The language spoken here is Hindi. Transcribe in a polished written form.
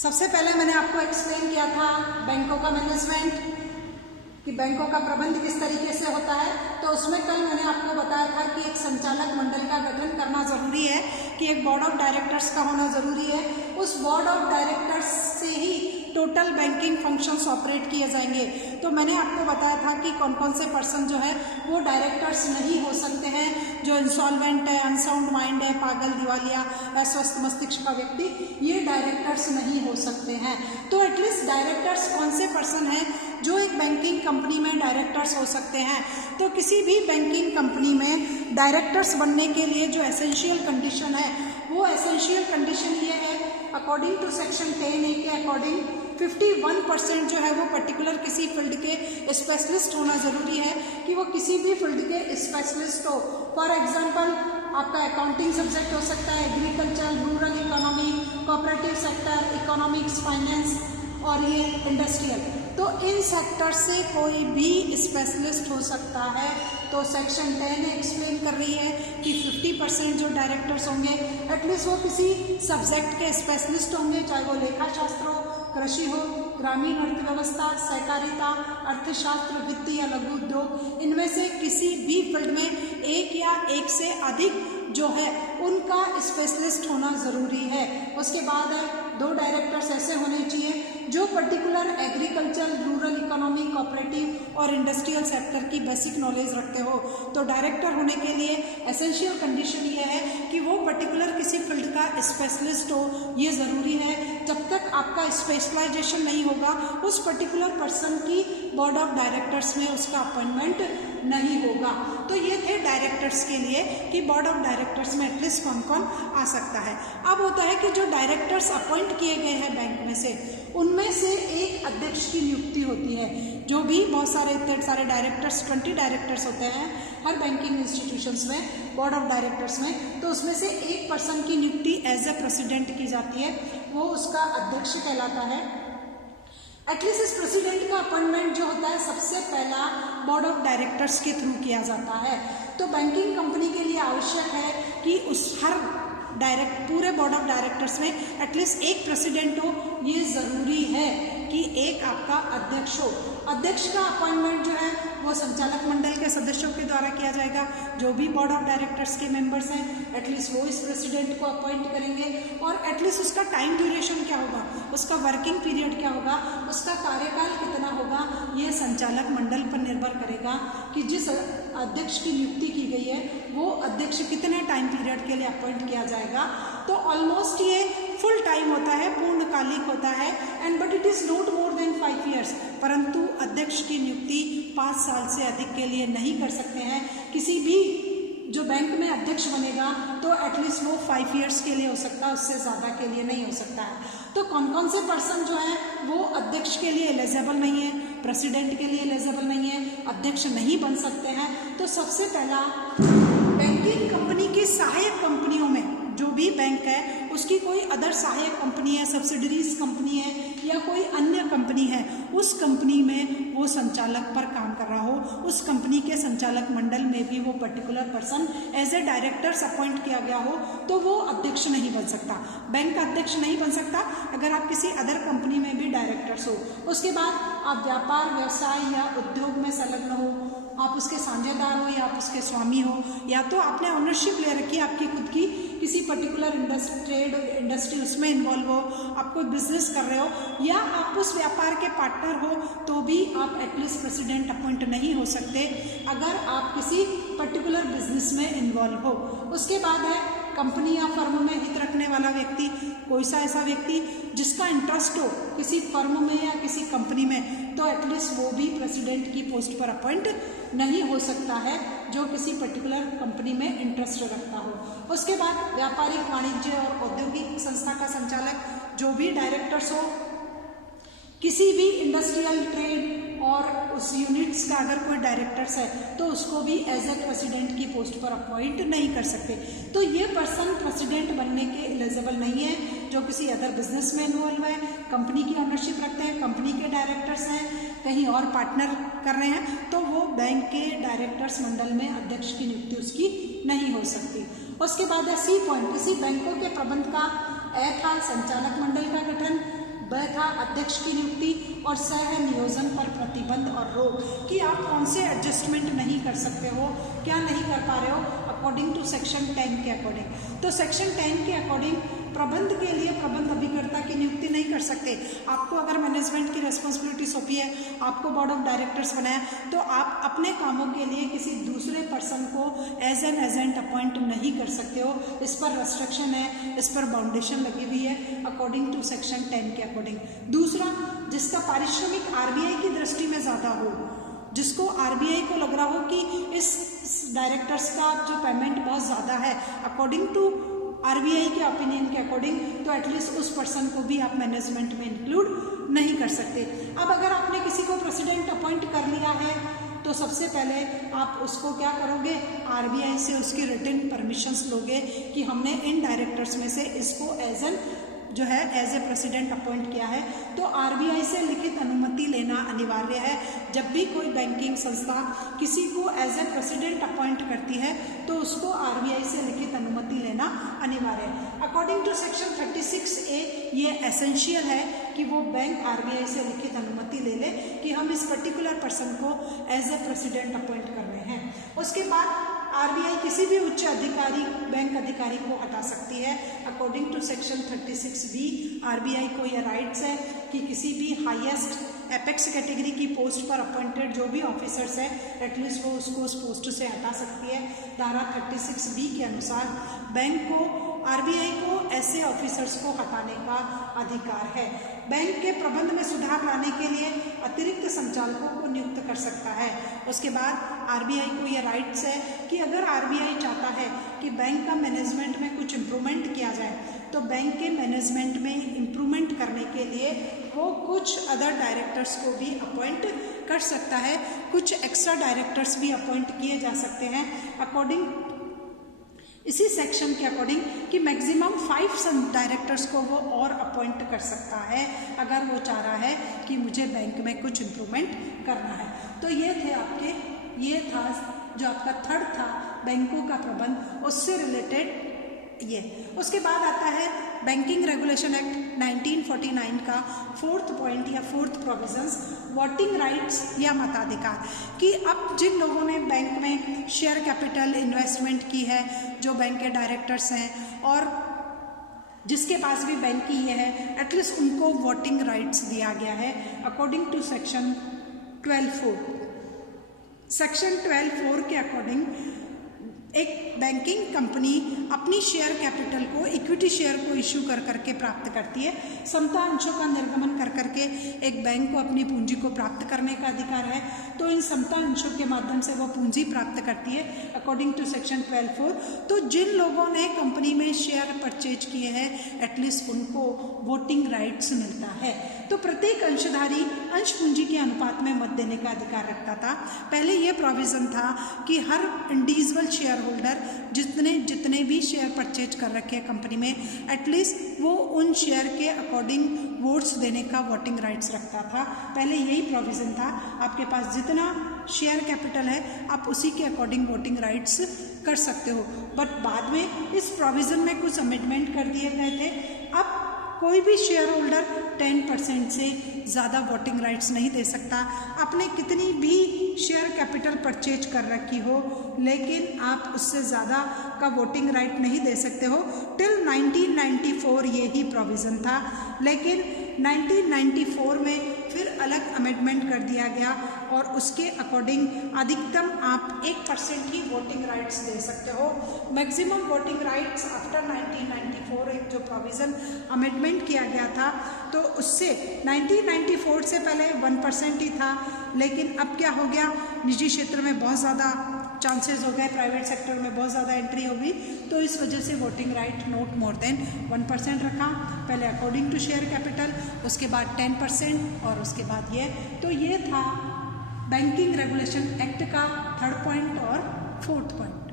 सबसे पहले मैंने आपको एक्सप्लेन किया था बैंकों का मैनेजमेंट, कि बैंकों का प्रबंध किस तरीके से होता है। तो उसमें कल मैंने आपको बताया था कि एक संचालक मंडल का गठन करना जरूरी है, कि एक बोर्ड ऑफ डायरेक्टर्स का होना जरूरी है। उस बोर्ड ऑफ डायरेक्टर्स से ही टोटल बैंकिंग फंक्शंस ऑपरेट किए जाएंगे। तो मैंने आपको बताया था कि कौन कौन से पर्सन जो है वो डायरेक्टर्स नहीं हो सकते हैं, जो इंसॉल्वेंट है, अनसाउंड माइंड है, पागल, दिवालिया, अस्वस्थ मस्तिष्क का व्यक्ति, ये डायरेक्टर्स नहीं हो सकते हैं। तो एटलीस्ट डायरेक्टर्स कौन से पर्सन हैं जो एक बैंकिंग कंपनी में डायरेक्टर्स हो सकते हैं। तो किसी भी बैंकिंग कंपनी में डायरेक्टर्स बनने के लिए जो एसेंशियल कंडीशन है, वो एसेंशियल कंडीशन ये है, अकॉर्डिंग टू सेक्शन 10A के अकॉर्डिंग 51% जो है वो पर्टिकुलर किसी फील्ड के स्पेशलिस्ट होना जरूरी है, कि वो किसी भी फील्ड के स्पेशलिस्ट हो। फॉर एग्जांपल आपका अकाउंटिंग सब्जेक्ट हो सकता है, agriculture, rural economy, cooperative sector, economics, finance और ये इंडस्ट्रियल। तो इन सेक्टर से कोई भी स्पेशलिस्ट हो सकता है। तो सेक्शन 10 एक्सप्लेन कर रही है कि 50% जो डायरेक्टर्स होंगे एटलीस्ट वो किसी सब्जेक्ट के स्पेशलिस्ट होंगे, चाहे वो लेखा शास्त्र हो, कृषि हो, ग्रामीण अर्थव्यवस्था, सहकारिता, अर्थशास्त्र, वित्त या लघु उद्योग, इनमें से किसी भी फील्ड में एक या एक से अधिक जो है उनका स्पेशलिस्ट होना ज़रूरी है। उसके बाद है 2 डायरेक्टर्स ऐसे होने चाहिए जो particular agriculture, rural economy, cooperative और इंडस्ट्रियल सेक्टर की बेसिक नॉलेज रखते हो। तो डायरेक्टर होने के लिए एसेंशियल कंडीशन ये है कि वो पर्टिकुलर किसी फील्ड का स्पेशलिस्ट हो, ये ज़रूरी है। जब तक आपका स्पेशलाइजेशन नहीं होगा उस पर्टिकुलर पर्सन की बोर्ड ऑफ डायरेक्टर्स में उसका अपॉइंटमेंट नहीं होगा। तो ये थे डायरेक्टर्स के लिए कि बोर्ड ऑफ डायरेक्टर्स में एटलीस्ट कौन कौन आ सकता है। अब होता है कि जो डायरेक्टर्स अपॉइंट किए गए हैं बैंक में से, उनमें से एक अध्यक्ष की नियुक्ति होती है। जो भी बहुत सारे इतने सारे डायरेक्टर्स, 20 डायरेक्टर्स होते हैं हर बैंकिंग इंस्टीट्यूशंस में, बोर्ड ऑफ डायरेक्टर्स में। तो उसमें से एक पर्सन की नियुक्ति एज ए प्रेसिडेंट की जाती है, वो उसका अध्यक्ष कहलाता है। एटलीस्ट इस प्रेसिडेंट का अपॉइंटमेंट जो होता है सबसे पहला बोर्ड ऑफ डायरेक्टर्स के थ्रू किया जाता है। तो बैंकिंग कंपनी के लिए आवश्यक है कि उस हर पूरे बोर्ड ऑफ डायरेक्टर्स में एटलीस्ट एक प्रेसिडेंट हो, ये ज़रूरी है कि एक आपका अध्यक्ष हो। अध्यक्ष का अपॉइंटमेंट जो है वो संचालक मंडल के सदस्यों के द्वारा किया जाएगा। जो भी बोर्ड ऑफ डायरेक्टर्स के मेंबर्स हैं एटलीस्ट वो इस प्रेसिडेंट को अपॉइंट करेंगे, और एटलीस्ट उसका टाइम ड्यूरेशन क्या होगा, उसका वर्किंग पीरियड क्या होगा, उसका कार्यकाल कितना होगा, ये संचालक मंडल पर निर्भर करेगा कि जिस अध्यक्ष की नियुक्ति की गई है वो अध्यक्ष कितने टाइम पीरियड के लिए अपॉइंट किया जाएगा। तो ऑलमोस्ट ये फुल टाइम होता है, पूर्णकालिक होता है, and but it is not more than 5 years। परंतु अध्यक्ष की नियुक्ति 5 साल से अधिक के लिए नहीं कर सकते हैं। किसी भी जो बैंक में अध्यक्ष बनेगा तो एटलीस्ट वो 5 years के लिए हो सकता है, उससे ज़्यादा के लिए नहीं हो सकता है। तो कौन कौन से पर्सन जो है वो अध्यक्ष के लिए एलिजिबल नहीं है, प्रेसिडेंट के लिए एलिजिबल नहीं है, अध्यक्ष नहीं बन सकते हैं। तो सबसे पहला, बैंकिंग कंपनी की सहायक कंपनियों में जो भी बैंक है उसकी कोई अदर सहायक कंपनी है, सब्सिडरीज कंपनी है या कोई अन्य कंपनी है, उस कंपनी में वो संचालक पर काम कर रहा हो, उस कंपनी के संचालक मंडल में भी वो particular person as a directors appoint किया गया हो, तो वो अध्यक्ष नहीं बन सकता, बैंक का अध्यक्ष नहीं बन सकता अगर आप किसी अदर कंपनी में भी डायरेक्टर्स हो। उसके बाद आप व्यापार, व्यवसाय या उद्योग में संलग्न हो, आप उसके साझेदार हो या आप उसके स्वामी हो, या तो आपने ऑनरशिप ले रखी है आपकी खुद की किसी पर्टिकुलर इंडस्ट्री उसमें इन्वॉल्व हो, आप कोई बिजनेस कर रहे हो, या आप उस व्यापार के पार्टनर हो, तो भी आप एटलीस्ट प्रेसिडेंट अपॉइंट नहीं हो सकते अगर आप किसी पर्टिकुलर बिजनेस में इन्वॉल्व हो। उसके बाद है कंपनी या फर्म में हित रखने वाला व्यक्ति, कोई सा ऐसा व्यक्ति जिसका इंटरेस्ट हो किसी फर्म में या किसी कंपनी में, तो एटलीस्ट वो भी प्रेसिडेंट की पोस्ट पर अपॉइंट नहीं हो सकता है जो किसी पर्टिकुलर कंपनी में इंटरेस्ट रखता हो। उसके बाद व्यापारिक, वाणिज्य और औद्योगिक संस्था का संचालक, जो भी डायरेक्टर्स हो किसी भी इंडस्ट्रियल ट्रेड और उस यूनिट्स का अगर कोई डायरेक्टर्स है तो उसको भी एज ए प्रेसिडेंट की पोस्ट पर अपॉइंट नहीं कर सकते। तो ये पर्सन प्रेसिडेंट बनने के एलिजिबल नहीं है जो किसी अदर बिजनेस में इन्वॉल्व है, कंपनी की ऑनरशिप रखते हैं, कंपनी के डायरेक्टर्स हैं, कहीं और पार्टनर कर रहे हैं, तो वो बैंक के डायरेक्टर्स मंडल में अध्यक्ष की नियुक्ति उसकी नहीं हो सकती। उसके बाद है सी पॉइंट, किसी बैंकों के प्रबंध का था संचालक मंडल का गठन, ब था अध्यक्ष की नियुक्ति और स है नियोजन पर प्रतिबंध और रोक कि आप कौन से एडजस्टमेंट नहीं कर सकते हो, क्या नहीं कर पा रहे हो अकॉर्डिंग टू सेक्शन 10 के अकॉर्डिंग। तो सेक्शन 10 के अकॉर्डिंग प्रबंध के लिए प्रबंध अभिकर्ता की नियुक्ति नहीं कर सकते। आपको अगर मैनेजमेंट की रिस्पॉन्सिबिलिटी सौंपी है, आपको बोर्ड ऑफ डायरेक्टर्स बनाया, तो आप अपने कामों के लिए किसी दूसरे पर्सन को एज एन एजेंट अपॉइंट नहीं कर सकते हो। इस पर रेस्ट्रिक्शन है, इस पर बाउंडेशन लगी हुई है अकॉर्डिंग टू सेक्शन 10 के अकॉर्डिंग। दूसरा, जिसका पारिश्रमिक आरबीआई की दृष्टि में ज़्यादा हो, जिसको आरबीआई को लग रहा हो कि इस डायरेक्टर्स का जो पेमेंट बहुत ज़्यादा है अकॉर्डिंग टू आरबीआई के ओपिनियन के अकॉर्डिंग, तो एटलीस्ट उस पर्सन को भी आप मैनेजमेंट में इंक्लूड नहीं कर सकते। अब अगर आपने किसी को प्रेसिडेंट अपॉइंट कर लिया है तो सबसे पहले आप उसको क्या करोगे, आरबीआई से उसकी रिटन परमिशंस लोगे कि हमने इन डायरेक्टर्स में से इसको एज एन जो है एज ए प्रेसिडेंट अपॉइंट किया है। तो आरबीआई से लिखित अनुमति लेना अनिवार्य है। जब भी कोई बैंकिंग संस्था किसी को एज ए प्रेसिडेंट अपॉइंट करती है तो उसको आरबीआई से लिखित अनुमति लेना अनिवार्य है। अकॉर्डिंग टू सेक्शन 36A ये एसेंशियल है कि वो बैंक आरबीआई से लिखित अनुमति ले ले कि हम इस पर्टिकुलर पर्सन को एज ए प्रेसिडेंट अपॉइंट कर रहे हैं। उसके बाद आरबीआई किसी भी उच्च अधिकारी बैंक अधिकारी को हटा सकती है। According to section 36B RBI को यह राइट्स है कि किसी भी हाईएस्ट एपेक्स कैटेगरी की पोस्ट पर अपॉइंटेड जो भी ऑफिसर्स है एटलीस्ट वो उसको उस पोस्ट से हटा सकती है। धारा 36B के अनुसार बैंक को आरबीआई को ऐसे ऑफिसर्स को हटाने का अधिकार है। बैंक के प्रबंध में सुधार लाने के लिए अतिरिक्त संचालकों को नियुक्त कर सकता है। उसके बाद आरबीआई को यह राइट्स है कि अगर आरबीआई चाहता है कि बैंक का मैनेजमेंट में कुछ इम्प्रूवमेंट किया जाए तो बैंक के मैनेजमेंट में इम्प्रूवमेंट करने के लिए वो कुछ अदर डायरेक्टर्स को भी अपॉइंट कर सकता है, कुछ एक्स्ट्रा डायरेक्टर्स भी अपॉइंट किए जा सकते हैं अकॉर्डिंग इसी सेक्शन के अकॉर्डिंग कि मैक्सिमम 5 डायरेक्टर्स को वो और अपॉइंट कर सकता है अगर वो चाह रहा है कि मुझे बैंक में कुछ इम्प्रूवमेंट करना है। तो ये था जो आपका थर्ड था बैंकों का प्रबंध, उससे रिलेटेड ये। उसके बाद आता है बैंकिंग रेगुलेशन एक्ट 1949 का 4th पॉइंट या 4th प्रोविजंस, वोटिंग राइट्स या मताधिकार। कि अब जिन लोगों ने बैंक में शेयर कैपिटल इन्वेस्टमेंट की है, जो बैंक के डायरेक्टर्स हैं और जिसके पास भी बैंक की ये है, एटलीस्ट उनको वोटिंग राइट्स दिया गया है अकॉर्डिंग टू सेक्शन 12(4). सेक्शन 12(4) के अकॉर्डिंग एक बैंकिंग कंपनी अपनी शेयर कैपिटल को इक्विटी शेयर को इश्यू कर करके प्राप्त करती है। समता अंशों का निर्गमन कर करके एक बैंक को अपनी पूंजी को प्राप्त करने का अधिकार है। तो इन समता अंशों के माध्यम से वो पूंजी प्राप्त करती है अकॉर्डिंग टू सेक्शन 12(4). तो जिन लोगों ने कंपनी में शेयर परचेज किए हैं एटलीस्ट उनको वोटिंग राइट्स मिलता है। तो प्रत्येक अंशधारी अंश पूंजी के अनुपात में मत देने का अधिकार रखता था। पहले यह प्रोविजन था कि हर इंडिविजुअल शेयर होल्डर जितने भी शेयर परचेज कर रखे हैं कंपनी में एटलीस्ट वो उन शेयर के अकॉर्डिंग वोट्स देने का वोटिंग राइट्स रखता था। पहले यही प्रोविज़न था, आपके पास जितना शेयर कैपिटल है आप उसी के अकॉर्डिंग वोटिंग राइट्स कर सकते हो। बट बाद में इस प्रोविज़न में कुछ अमेंडमेंट कर दिए गए थे। अब कोई भी शेयर होल्डर 10% से ज़्यादा वोटिंग राइट्स नहीं दे सकता। आपने कितनी भी शेयर कैपिटल परचेज कर रखी हो लेकिन आप उससे ज़्यादा का वोटिंग राइट नहीं दे सकते हो। टिल 1994 ये ही प्रोविज़न था, लेकिन 1994 में फिर अलग अमेंडमेंट कर दिया गया और उसके अकॉर्डिंग अधिकतम आप 1% ही वोटिंग राइट्स दे सकते हो। मैक्सिमम वोटिंग राइट्स आफ्टर 1994 एक जो प्रोविज़न अमेंडमेंट किया गया था तो उससे 1994 से पहले 1% ही था, लेकिन अब क्या हो गया, निजी क्षेत्र में बहुत ज़्यादा चांसेस हो गए, प्राइवेट सेक्टर में बहुत ज़्यादा एंट्री होगी, तो इस वजह से voting right not more than 1% रखा। पहले अकॉर्डिंग टू शेयर कैपिटल, उसके बाद 10% और उसके बाद ये। तो ये था बैंकिंग रेगुलेशन एक्ट का 3rd पॉइंट और 4th पॉइंट।